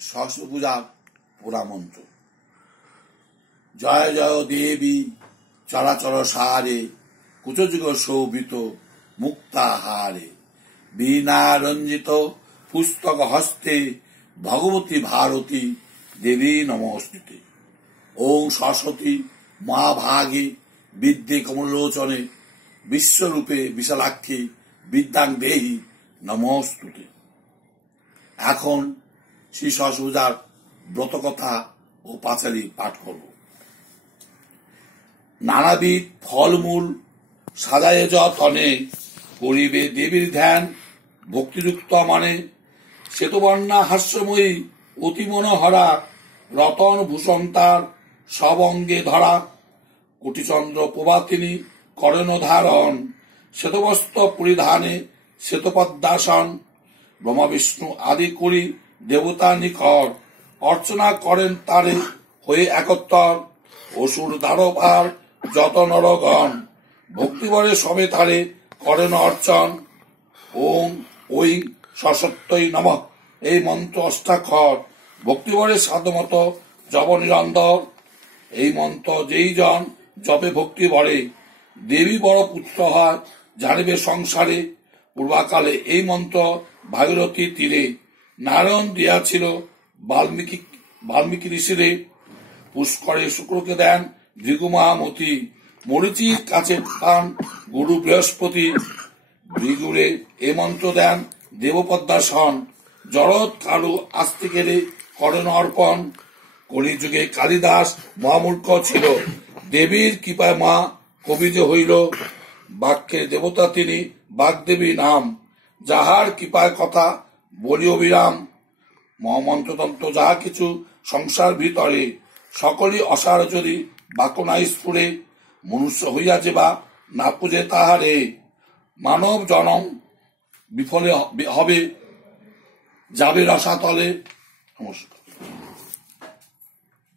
সরস্বতী পূজার পুরামন্ত্র। জয় জয় দেবী চরাচর সারে, কুচযুগ শোভিত মুক্তাহারে, বীণা রঞ্জিত পুস্তক হস্তে, ভগবতী ভারতী দেবী নমস্তুতে। ওং সরস্বতী মা ভাগে বিদ্যে কমলোচনে, বিশ্বরূপে বিশালাক্ষী বিদ্যাং দেহি নমস্তুতে। এখন শ্রী সরস্বতী পূজার ব্রতকথা ও পাঁচালী পাঠ করব। নানাবিধ ফলমূল সাজায়ে যতনে, করিবে দেবীর ধ্যান ভক্তিযুক্ত মানে। শ্বেতবর্ণা হাস্যময়ী অতি মনোহরা, রতন ভূষণ তার সব অঙ্গে ধরা। কোটিচন্দ্র প্রভাতিনী করেন ধারণ, শ্বেতবস্ত্র পরিধানে শ্বেতপদ্মাসন। ব্রহ্মা বিষ্ণু আদি করি দেবতা নিকট, অর্চনা করেন তারে হয়ে একত্তর। অসুর দ্বারভার যত নরগণ, ভক্তিবরে সবে তারে করেন অর্চন। ওং ঐ সরস্বত্যই নমঃ এই মন্ত্র অষ্টাক্ষর, ভক্তিবরে সাধ্যমত জপ নিরন্তর। এই মন্ত্র যেই জন জপে ভক্তি বরে, দেবী বড় পুত্র হয় জানিবে সংসারে। পূর্বাকালে এই মন্ত্র ভাগীরথী তীরে, নারায়ণ দিয়াছিল বাল্মীকি ঋষিরে। পুষ্করে শুক্রকে দেন ভৃগুমহামতি, মরিচির কাছে পান গুরু বৃহস্পতি। ভৃগুরে এ মন্ত্র দেন দেবপদ্মাসন, জরৎ কারু আস্তিকেরে করেন অর্পণ। কলিযুগে কালিদাস মহামূর্খ ছিল, দেবীর কৃপায় মা কবি যে হইল। বাক্যের দেবতা তিনি বাগদেবী নাম, যাহার কৃপায় কথা বলি অবিরাম। মহামন্ত্রতন্ত্র যাহা কিছু সংসার ভিতরে, সকলই অসার যদি বাক্য নাই স্ফুরে। মনুষ্য হইয়া যেবা না পুজে তাহারে, মানব জনম বিফলে হবে যাবে রসাতলে। নমস্কার।